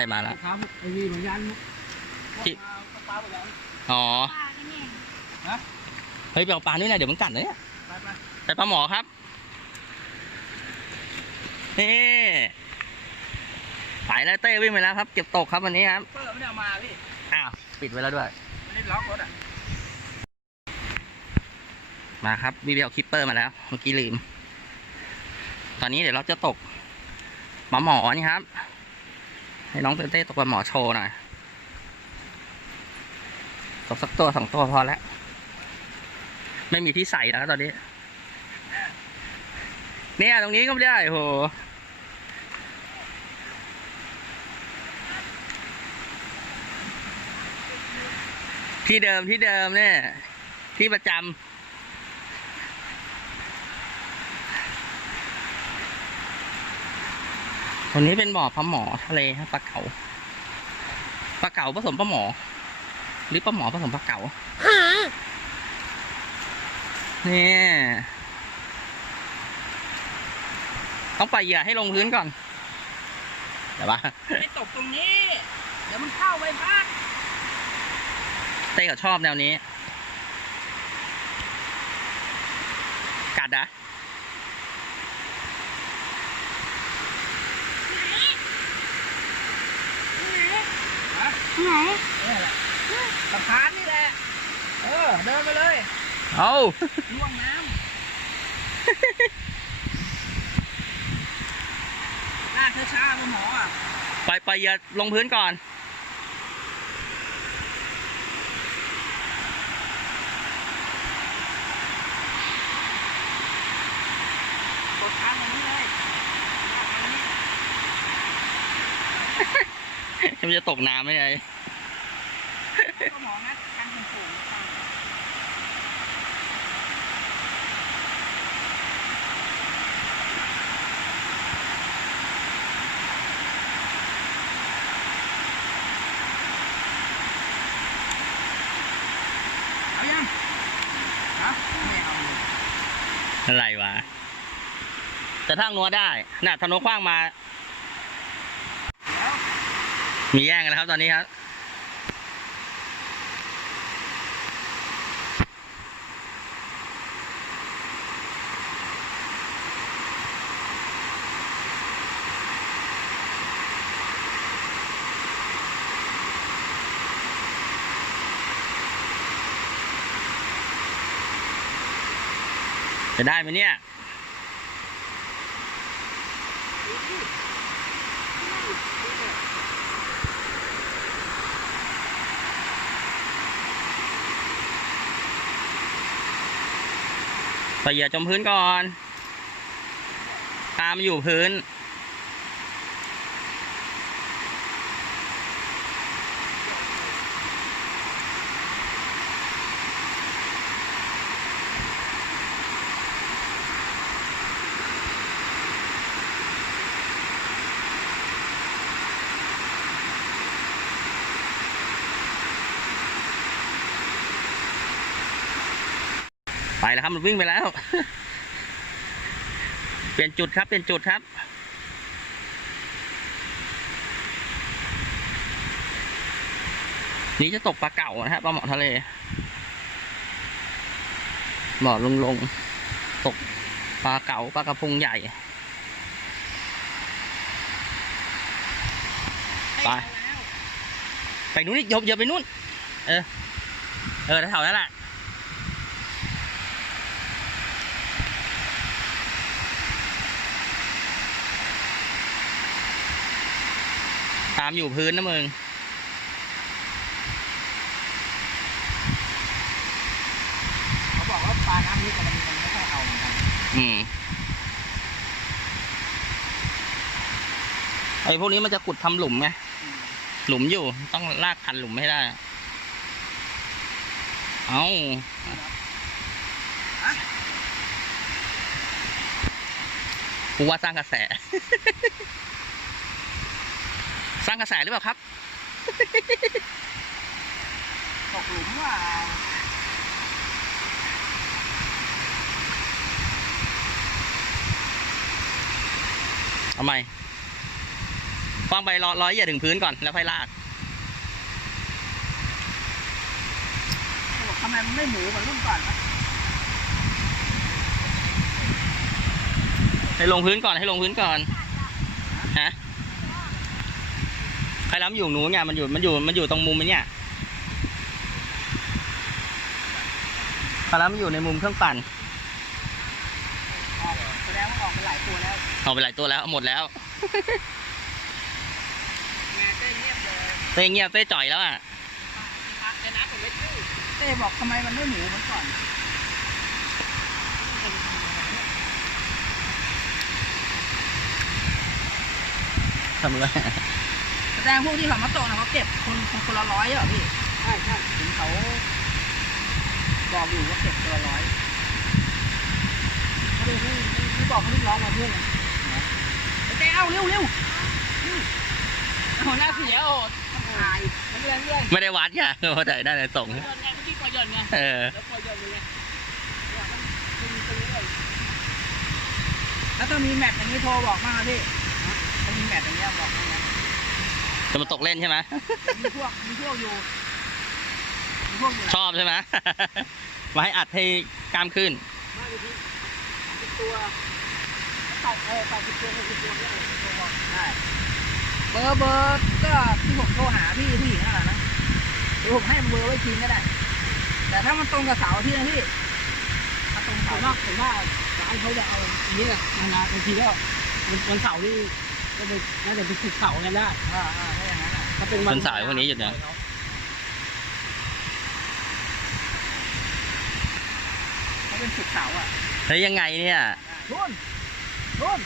รมาแล้วครับไอ้นี่เหมือนยันที่ปลาไปแล้วอ๋อปลากันเนี่ยเฮ้ยไปเอาปลาด้วยนะเดี๋ยวมันกัดนะเนี่ยไปไปไปปลาหมอครับนี่ไปแล้วเต้วิ่งไปแล้วครับ เก็บตกครับวันนี้ครับเปิดไม่ได้เอามาพี่อ้าวปิดไว้แล้วด้วยไม่ได้ล็อกรถอะมาครับวิดีโอคิปเปอร์มาแล้วเมื่อกี้ลืม ตอนนี้เดี๋ยวเราจะตกปลาหมอนี่ครับ ให้น้องเต้เต้ตกปลาหมอโชว์หน่อยตกสักตัวสองตัวพอแล้ว ไม่มีที่ใส่แล้วตอนนี้ เนี่ยตรงนี้ก็ไม่ได้โหที่เดิมที่เดิมเนี่ย ที่ประจำ ตรงนี้เป็นบ่อปลาหมอทะเลครับปลาเก๋าปลาเก๋าผสมปลาหมอ หรือปลาหมอผสมปลาเก๋านี่ต้องปล่อยเหยื่อให้ลงพื้นก่อนเดี๋ยววะไม่ตกตรงนี้ เดี๋ยวมันเข้าไปพักเต้เขาชอบแนวนี้ กัดอะ ฮะ ไหนนี่แหละสะพานนี่แหละ เออ เดินไปเลยเอาล่วงน้ำลากช้าๆคุณหมออะปล่อยปล่อยเหยื่อลงพื้นก่อน กดทางอย่างนี้เลยลากมาอย่างนี้ มันจะตกน้ำไหมไงก็หมอนะทางเป็นฝูงทางเอายังฮะไม่เอาเลยอะไรวะ แต่ถ้างัวได้ น่ะธนูคว้างมาเดี๋ยว มีแย่งกันแล้วครับตอนนี้ครับจะได้ไหมเนี่ย ไปเหยียดจมพื้นก่อน ตามอยู่พื้น แล้วครับมันวิ่งไปแล้ว เปลี่ยนจุดครับเปลี่ยนจุดครับนี่จะตกปลาเก่านะฮะปลาหมอทะเลหมอลงลงๆตกปลาเก๋าปลากระพงใหญ่ไปไปนู้นนี่ยบยบไปนู้น เออ เออแถวๆนั้นแหละามอยู่พื้นนะมึง เขาบอกว่าปลาน้ำลึกมันมันไม่ค่อยเอาเหมือนกันอืม ไอ้พวกนี้มันจะขุดทำหลุมไง หลุมอยู่ ต้องลากคันหลุมให้ได้ เอากูว่าสร้างกระแสส ร้างกระแสหรือเปล่าครับ ตกหลุมว่าทำไมวางไปร้อยร้อยอย่าถึงพื้นก่อนแล้วค่อยลากเขาบอกทำไมมันไม่หมูเหมือนรุ่นก่อนวะให้ลงพื้นก่อนให้ลงพื้นก่อนฮะ ใครรับอยู่หนูเนี่ยมันอยู่มันอยู่มันอยู่ตรงมุมมันเนี่ยใครรับมันอยู่ในมุมเครื่องปั่นออกแสดงว่าออกไปหลายตัวแล้วเอาไปหลายตัวแล้วหมดแล้วงานเต้เงียบเลยเต้เงียบเต้จ่อยแล้วอะพักเลยนะผมไม่ชื่อเต้บอกทำไมมันไม่หมูเหมือนก่อนทำเลย แสดงพวกที่เขามาตกนะเขาเก็บคนคนคนละร้อยเหรอพี่ใช่ใช่ถึงเขาบอกอยู่ว่าเก็บคนละร้อยเขาดูที่ที่บอกเขาลูกร้องมาเพื่อนเต้เอาเร็วเร็วหัวหน้าเสียโอดมันหายมันเรื่อยเรื่อยไม่ได้วัดไงเพราะแต่ได้แต่ส่งหย่อนไงเมื่อกี้ปล่อยหย่อนไงเออแล้วปล่อยหย่อนยังไงเนี่ยมันตึงตึงเลยแล้วถ้ามีแมตช์อย่างนี้โทรบอกมาพี่ถ้ามีแมตช์อย่างเงี้ยบอกมานะ จะมาตกเล่นใช่ไหมมีพวกมีพวกอยู่มีพวกอยู่ชอบใช่ไหม มาให้อัดให้กล้ามขึ้นมาอยู่ที่สิบตัวแล้วต่อเออต่อสิบตัวหกสิบตัวเนี่ยโทรบอกได้เบอร์เบอร์ก็ที่ผมโทรหาพี่ผู้หญิงนั่นแหละนะเดี๋ยวผมให้เบอร์ไว้ทีก็ได้ แต่ถ้ามันตรงกับเสาร์อาที่นะพี่ถ้าตรงเสาร์นอกผมว่าร้านเขาจะเอาอย่างนี้แหละนานๆบางทีก็วันวันเสาร์นี่ ก็เป็นน่าจะเป็นสุดเสาร์กันได้อ่าอ่าถ้าอย่างนั้นอะถ้าเป็นวันเสาร์พวกนี้หยุดนะ ถ้าเป็นสุดเสาร์อะเฮ้ยยังไงเนี่ยรุ่นรุ่น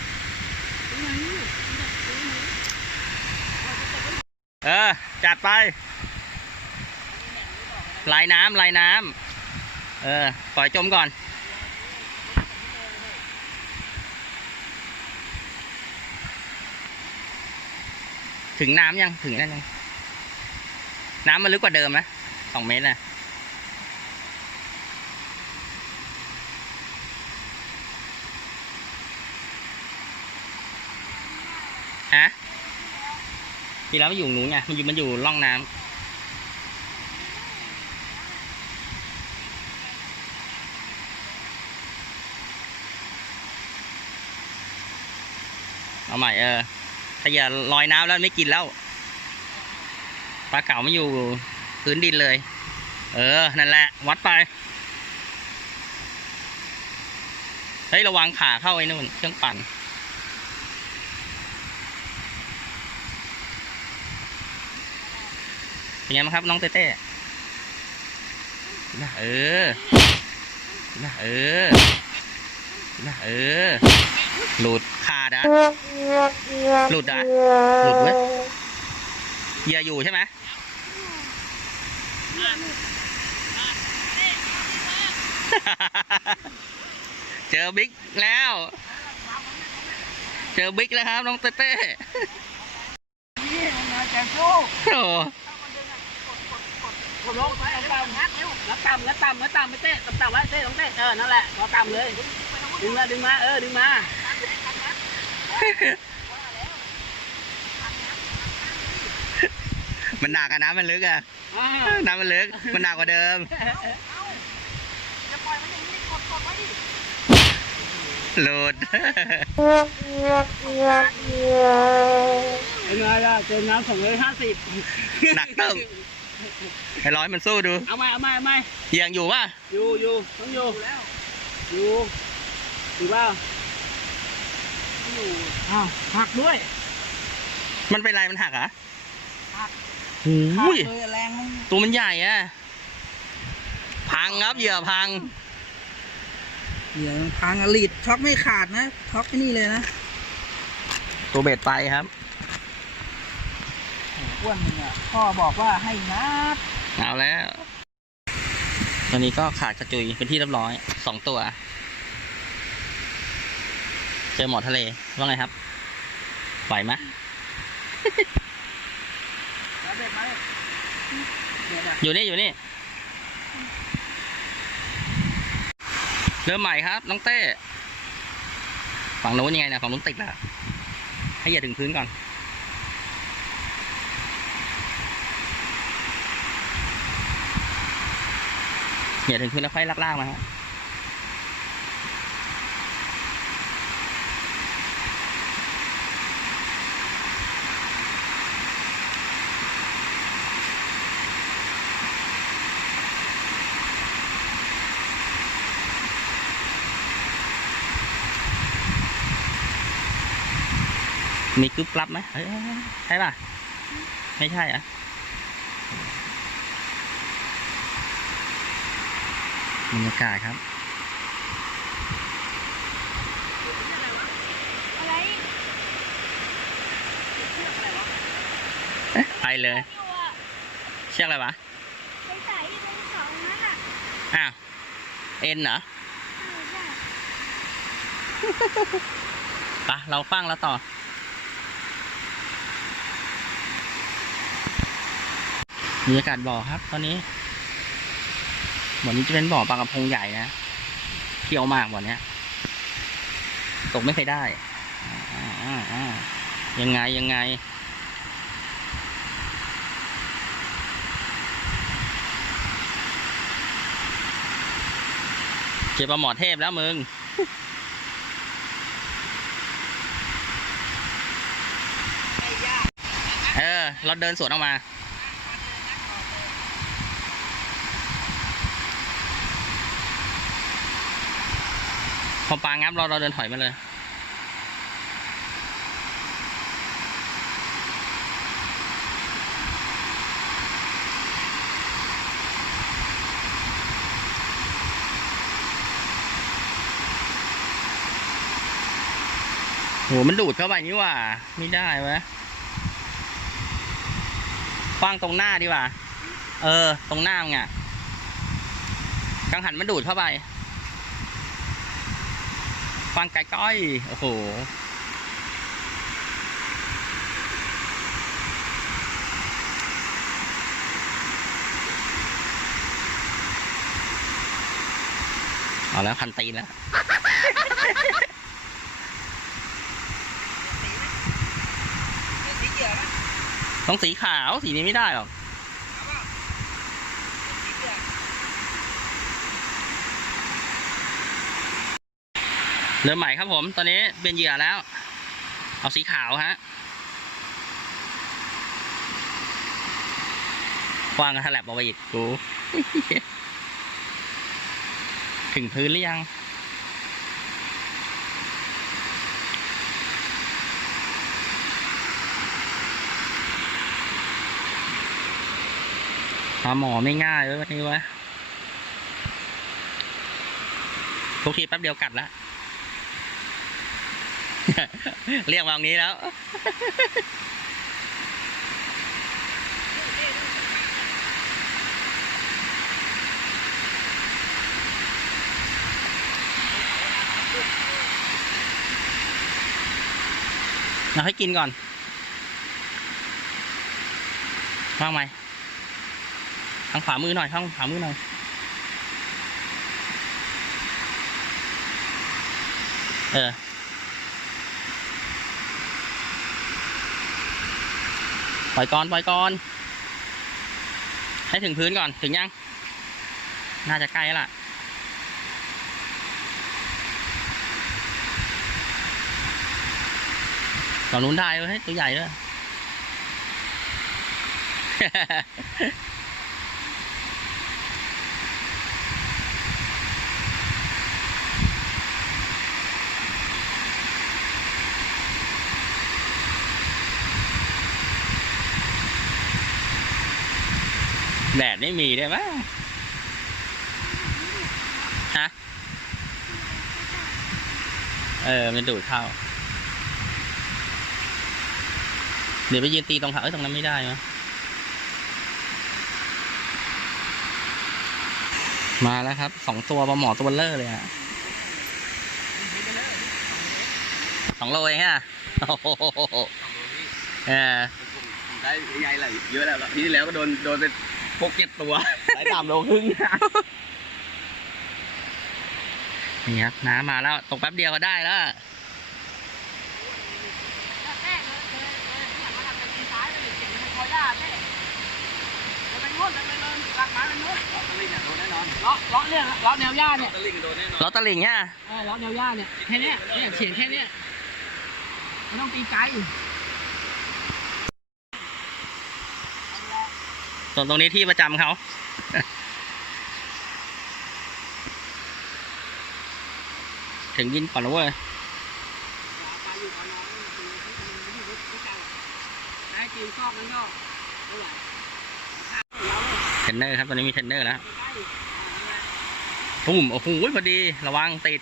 เออ จัดไป ลายน้ำลายน้ำเออ ปล่อยจมก่อน ถึงน้ำยังถึงนั่นยังน้ำมันลึกกว่าเดิมนะสองเมตรนะฮะที่แล้วมันอยู่หนูไงมันอยู่มันอยู่ร่องน้ำเอาใหม่เออ ถ้าอย่าลอยน้ำแล้วไม่กินแล้วปลาเก๋าไม่อยู่พื้นดินเลย เออ นั่นแหละ วัดไป เฮ้ย ระวังขาเข้าไอ้นู่น เครื่องปั่น เป็นไงบ้างครับ น้องเต้เต้นะเออนะเออนะเออ หลุดขาดอะหลุดอะหลุดเว้ยเหยื่ออยู่ใช่ไหมเจอบิ๊กแล้ว เจอบิ๊กแล้วครับน้องเต้เต้โซ่โอ้โหผมลงไปต่ำงัดนิ้วงัดต่ำงัดต่ำงัดต่ำไม่เต้ต่ำต่ำไว้เต้ต้องเต้เออนั่นแหละพอต่ำเลยดึงมาดึงมาเออดึงมา มันหนักอะน้ำมันลึกอะอ่าน้ำมันลึก มันหนักกว่าเดิมจะปล่อยมันอย่างนี้กดกดไว้ดิหลุดเป็นไงล่ะเจอน้ำสองร้อยห้าสิบหนักเติมให้ร้อยมันสู้ดู เอาไหมเอาไหมเอาไหมยังอยู่ป่ะ อยู่อยู่ต้องอยู่แล้วอยู่อยู่เปล่า อยู่อ้าวหักด้วยมันเป็นไรมันหักเหรอะหักหูหักยเลยแรงมันตัวมันใหญ่อะพังครับเหยื่อพัง เดี๋ยวมันพังอะลีดช็อกไม่ขาดนะช็อกไอ้นี่เลยนะตัวเบ็ดไปครับ อ้วนมึงอะพ่อบอกว่าให้นัดเอาแล้ว ตอนนี้ก็ขาดกระจุยเป็นที่เรียบร้อยสองตัว เจอหมอทะเล ว่าไงครับ ไหวไหมอยู่นี่ อยู่นี่ เริ่มใหม่ครับ น้องเต้ ฝั่งโน้นยังไงนะฝั่งโน้นติดละให้หย่าถึงพื้นก่อนหย่าถึงพื้นแล้วค่อยลากๆมาครับ มีกึบกลับไหมเอ้ยใช่ป่ะ ไม่ใช่อะบรรยากาศครับอะไรไปเลยอยู่อะเชือกอะไรวะไปใส่ที่ตรงเขานั้นอะอ้าวเอ็นเหรอเออใช่ปะเราฟังแล้วต่อ บรรยากาศบ่อครับ ตอนนี้บ่อนี้จะเป็นบ่อปลากระพงใหญ่นะเที่ยวมากบ่อเนี้ยตกไม่เคยได้ยังไงยังไงเก็บปลาหมอเทพแล้วมึง เออ เราเดินสวนออกมา พอปลางับเราเราเดินถอยมาเลย โห มันดูดเข้าไปนี่ว่า ไม่ได้วะคว้างตรงหน้าดีกว่า เออ ตรงหน้ามึงอะกังหันมันดูดเข้าไป คว้างไกลก้อย โอ้โห เอาแล้วคันตีนแล้วเดี๋ยวสีเขียวนะต้องสีขาว สีนี้ไม่ได้หรอก เอาเปล่าเดี๋ยวสีเขียว เริ่มใหม่ครับผม ตอนนี้เป็นเหยื่อแล้ว เอาสีขาวฮะวางกันถลับเอาไปอีกกู ถึงพื้นหรือยัง หาหมอไม่ง่ายเว้ยวันนี้วะทุกทีแป๊บเดียวกัดแล้ว เรียกมาตรงนี้แล้ว เราให้กินก่อนว่างไหมทางขวามือหน่อยทางขวามือหน่อยเออ ปล่อยก่อนปล่อยก่อน ให้ถึงพื้นก่อนถึงยัง น่าจะใกล้แล้วล่ะฝั่งนู้นได้เว้ยตัวใหญ่ด้วย แดดไม่มีได้ไหมฮะ เออ มันดูดเข้า เดี๋ยวไปยืนตีตรงขาเอ้ยตรงนั้นไม่ได้นะมาแล้วครับสองตัวปลาหมอตัวเลเลอร์เลยฮะสองโลเองฮะโอ้โหเออได้ใหญ่เลยเยอะแล้วปีที่แล้วก็โดนโดนเป็น พวกเจ็ดตัวได้สามโลครึ่งนี่ครับน้ำมาแล้วตกแป๊บเดียวก็ได้แล้วแม่เออเออเออที่หันมาทำกันทีซ้ายไปเห็นมันคอยด่าแม่มันเป็นโง่นู้นไปเลยหลักไม้ไปนู้นเลาะตะลิงอะโดนแน่นอนเลาะเลาะเนี่ยเลาะแนวหญ้าเนี่ยตะลิงโดนแน่นอนล้อตะหลิงเนี่ยเออเลาะแนวหญ้าเนี่ยแค่เนี้ยเนี่ยเฉียงแค่เนี้ยไม่ต้องตีไกล ตรงตรงนี้ที่ประจำเขาถึงยินก่อนนะเว้ยปลาอยู่ปลาน้อยมันอยู่ที่ที่ไกลไอ้จีนซอกนั้นก็เท่าไหร่เราเนี่ยเทนเนอร์ครับตอนนี้มีเทนเนอร์แล้วทุ่มโอ้โหพอดีระวังติด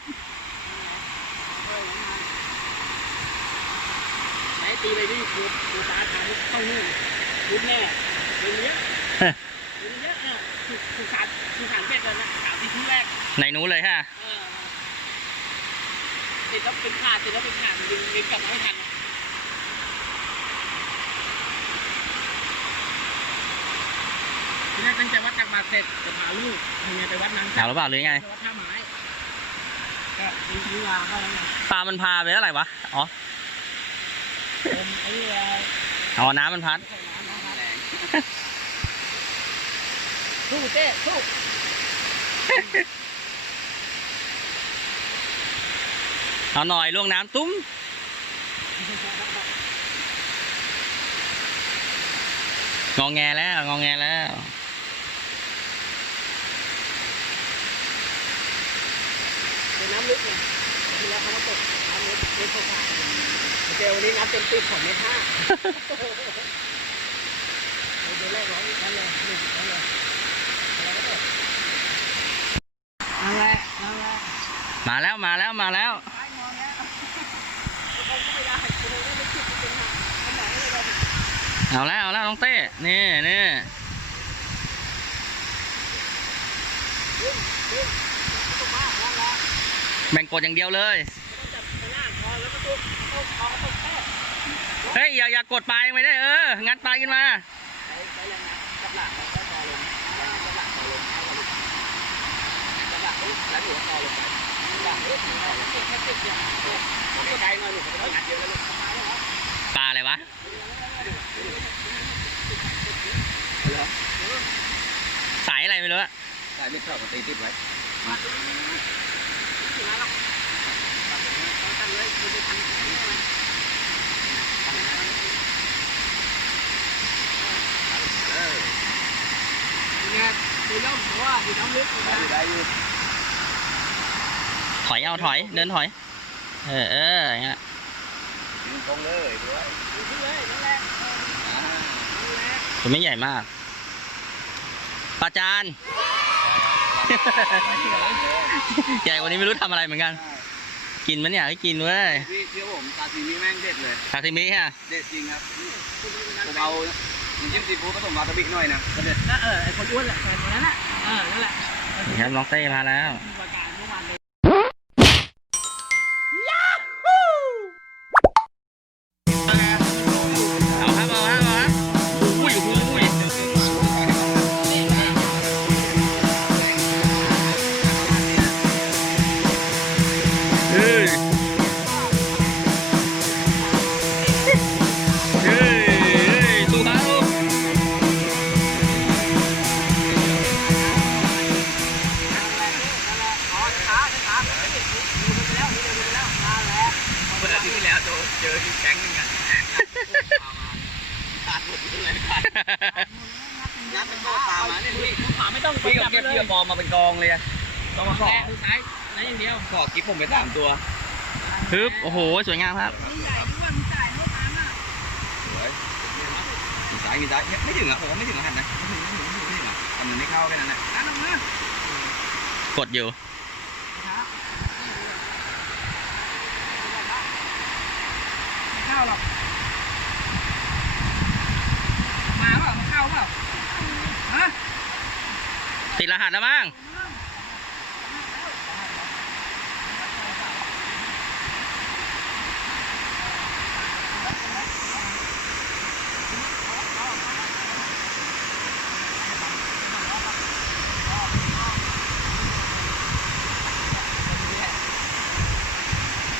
ไหนตีไปดิคือคือตาทางเข้านู่นรุดแน่เป็นเลี้ยเป็นเลี้ย งเออคือคือขาดคือขาดเป็ดเลยนะขาดที่ชุดแรกในนู้นเลยฮะเออติดแล้วเป็นขาดติดแล้วเป็นขาดดึงดึงกลับมาไม่ทันทีแรกตั้งใจวัดจากบาทเสร็จจะพาลูกเมียไปวัดนั้นหนาวหรือเปล่าหรือไง ไปวัดท่าไม้ก็ทิ้งทิ้งวางก็แล้วไงปลามันพาไปอะไรวะ อ๋อเป็นไอ้เอ่ออ๋อ น้ำมันพัดสู้ เต้สู้เอาหน่อยล่วงน้ำตุ้มงองแงแล้วงองแงแล้วเป็นน้ำลึกไงทีแล้วเขามาตกน้ำลึกเล็กกว่าเจลวันนี้น้ำเต็มตีของเมตรห้าเดี๋ยวแรกร้อยนั่นเลยหนึ่งนั่นเลยแล้วก็ตกนั่น แหละนั่นแหละมาแล้วมาแล้วมาแล้ว ไอ้งอแล้วคนก็ไม่ได้คนก็ไม่คิดจะเป็นหาขนาดนี้เลยเอาแล้วเอาแล้วน้องเต้นี่นี่ขึ้นขึ้นตกมานั่นแหละแบ่งกดอย่างเดียวเลยต้องจับไปหน้าคอแล้วก็ตุกตกคอตกแค่เฮ้ยอย่าอย่ากดปลายไม่ได้เอองัดปลายขึ้นมา ใช้ใช้ยังไงกับหลังแล้วก็คอลงกับหลังคอลงกับหลัง แล้วหัวคอลงไปหลังลูกหัวเก็บแค่ติดอย่างเดียวผมก็ไกลหน่อยหนูผมต้องงัดเยอะแล้วลูกมาแล้วปลาอะไรวะสายอะไรไม่รู้อะสายเบ็ดเสามาตีติดไว้มาถึงแล้วหรอกต้องตั้งเลยคุณจะทำยังไงเออเนี่ยตัวย่อมเพราะว่าอยู่น้ำลึกได้อยู่ได้ อยู่ถอยเอาถอย เดินถอย เออเอออย่างเงี้ยยิงตรงเลยด้วยอยู่ที่เลยนั่นแหละอ่านั่นแหละตัวไม่ใหญ่มากปลาจานใหญ่กว่านี้ไม่รู้ทำอะไรเหมือนกัน กินมันเนี่ยให้กินเว้ยพี่เชื่อผมซาซิมิแม่งเด็ดเลยซาซิมิฮะเด็ดจริงครับผมเอาน้ำจิ้มซีฟู้ดผสมวาซาบิหน่อยนะก็เด็ดเออไอ้คนอ้วนแหละคนนั้นแหละเออนั่นแหละนี่ครับน้องเต้มาแล้วมีประกาศเมื่อว ผมไปสามตัวฮึบโอ้โห สวยงามครับใหญ่ด้วยมันจ่ายรถน้ำอะสวยมีสายมีสายไม่ถึงอะผมว่าไม่ถึงรหัสนะไม่ถึงไม่ถึงไม่ถึงอะแต่มันไม่เข้าแค่นั้นแหละนั่นออกมากดอยู่ช้าไม่เข้าหรอกมาเปล่ามาเข้าเปล่าฮะติดรหัสแล้วมั้ง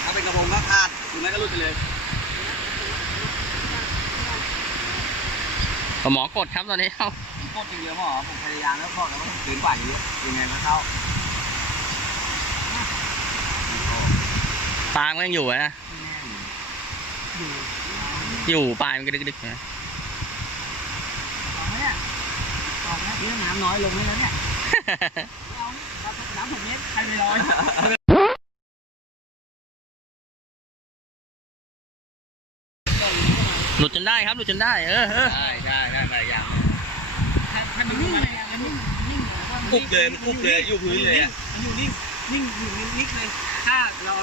ถ้าเป็นกระพงก็ ขาดหรือไม่ก็หลุดไปเลยหมอกดครับตอนนี้เอากดอย่างเดียวหมอผมพยายามแล้วบอกแล้วว่าผมตื่นกว่าเยอะยังไงมันเข้าปลามันยังอยู่นะอยู่อยู่ปลามันก็ดึกๆนะออกไหมเนี่ยออกนะเรื่องน้ำน้อยลงแล้วเนี่ย เอาน้ำผมเนี้ยใครไม่ร้อย หลุดจนได้ครับหลุดจนได้เออเออใช่ใช่ใช่หลายอย่างถ้ามันนิ่งเลยมันนิ่งนิ่งกุบเลยมันกุบเลยอยู่พื้นเลยอะมันอยู่นิ่งนิ่งอยู่นิ่งเลยถ้าเรา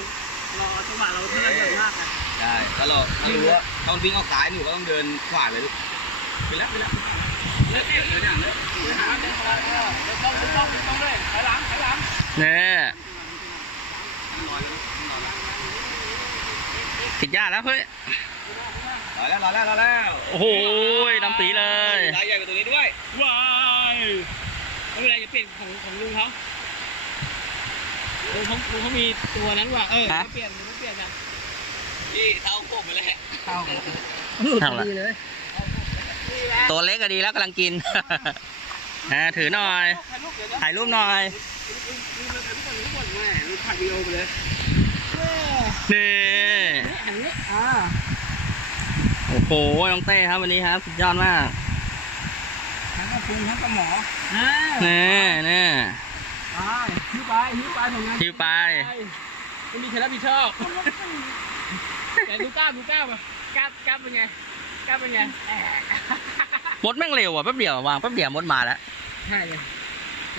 รอจังหวะเราเท่านั้นเยอะมากอะใช่แล้วเราไม่รู้ว่าตอนวิ่งออกซ้ายหนูก็ต้องเดินขวาเลยไปแล้วไปแล้วเลิกเลิกเลยอย่างเลิกเนี่ยติดยาแล้วเฮ้ย รอแล้วรอแล้วรอแล้วโอ้โหดำปีเลยสายใหญ่กว่าตัวนี้ด้วยว้ายไม่เป็นไรจะเปลี่ยนของของลุงเขาลุงเขาลุงเขามีตัวนั้นว่ะเออฮะเปลี่ยนไม่เปลี่ยนกันพี่เท้าผมไปเลยเข้าเอาละดีเลยตัวเล็กก็ดีแล้วกำลังกินอ่าถือหน่อย ถ่ายรูปหน่อยถ่ายวีดีโอไปเลยนี่อันนี้อ่า โอ้โหน้องเต้ครับวันนี้ครับสุดยอดมากทั้งกระปุงทั้งกระหมออ่านี่นี่ไปหิ้วไปหิ้วไปผลงานหิ้วไปไม่มีใครรับผิดชอบแต่ดูกล้ามดูกล้ามอะกล้ามกล้ามเป็นไงกล้ามเป็นไงแอะมดแม่งเร็วอะแป๊บเดียววางแป๊บเดียวมดมาแล้วใช่เลย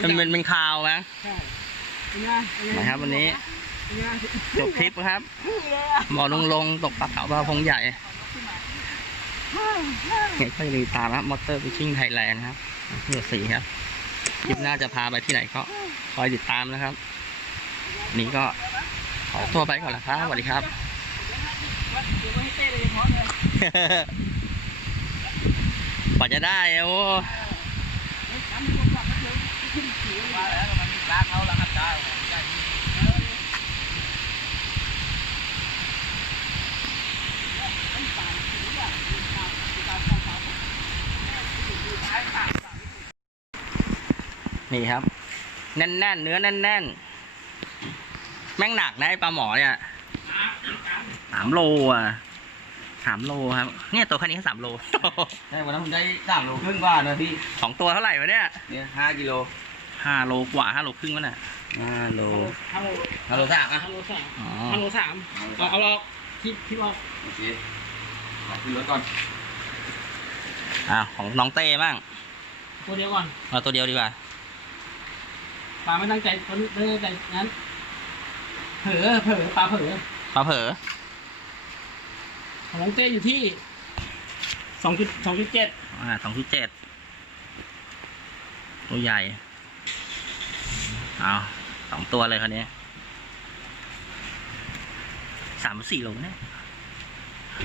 มันเป็นเป็นคาวมั้งใช่เป็นไงเป็นไงนะครับวันนี้เป็นไงจบคลิปครับหมอลงลงตกปลาเก๋าปลาพงใหญ่ เนี่ยก็จะมีตามครับมอเตอร์ฟิชชิ่งไทยแลนด์ครับเพื่อสีครับคลิปหน้าจะพาไปที่ไหนก็คอยติดตามนะครับ นี้ก็ขอตัวไปก่อนละครับสวัสดีครับเดี๋ยวไว้ให้เต้เลยเฉพาะเลยกว่าจะได้โอ้ น้ำมันรวมกับมันเยอะขึ้นผิวมาแล้วมันลากเขาแล้วครับได้ได้ นี่ครับ แน่นแน่นๆเนื้อแน่นแน่นๆ แม่งหนักนะไอปลาหมอเนี่ยสามโลอะสามโลครับ เนี่ยตัวแค่นี้ก็สามโลใช่วันนั้นผมได้สามโลครึ่งกว่านะพี่สองตัวเท่าไหร่วะเนี่ยเนี่ยห้ากิโลห้าโลกว่าห้าโลครึ่งวะน่ะห้าโลฮัลโหลห้าโลสามอะฮัลโหลสามอ๋อฮัลโหลสามเอาเอาเราที่ที่เราโอเคขอขึ้นรถก่อนอ่าของน้องเต้บ้างตัวเดียวก่อนเอาตัวเดียวดีกว่า ปลาไม่ตั้งใจตัวนี้ไม่ตั้งใจงั้น เผลอเผลอปลาเผลอปลาเผลอของน้องเต้อยู่ที่สองจุดสองจุดเจ็ดอ่าสองจุดเจ็ดตัวใหญ่เอาสองตัวเลยคันนี้สามสี่โลเนี่ย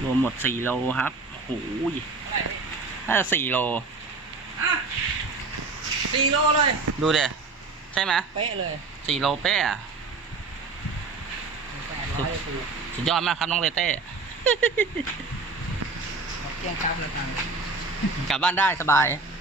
รวมหมดสี่โลครับโอ้โหน่าจะสี่โลสี่โลเลย ดูเดี๋ย ใช่ไหมเป๊ะเลยสี่โลเป้อะแปดร้อยคือสุดยอดมากครับน้องเต้เต้เกียงกราฟเลยกันกลับบ้านได้สบายเ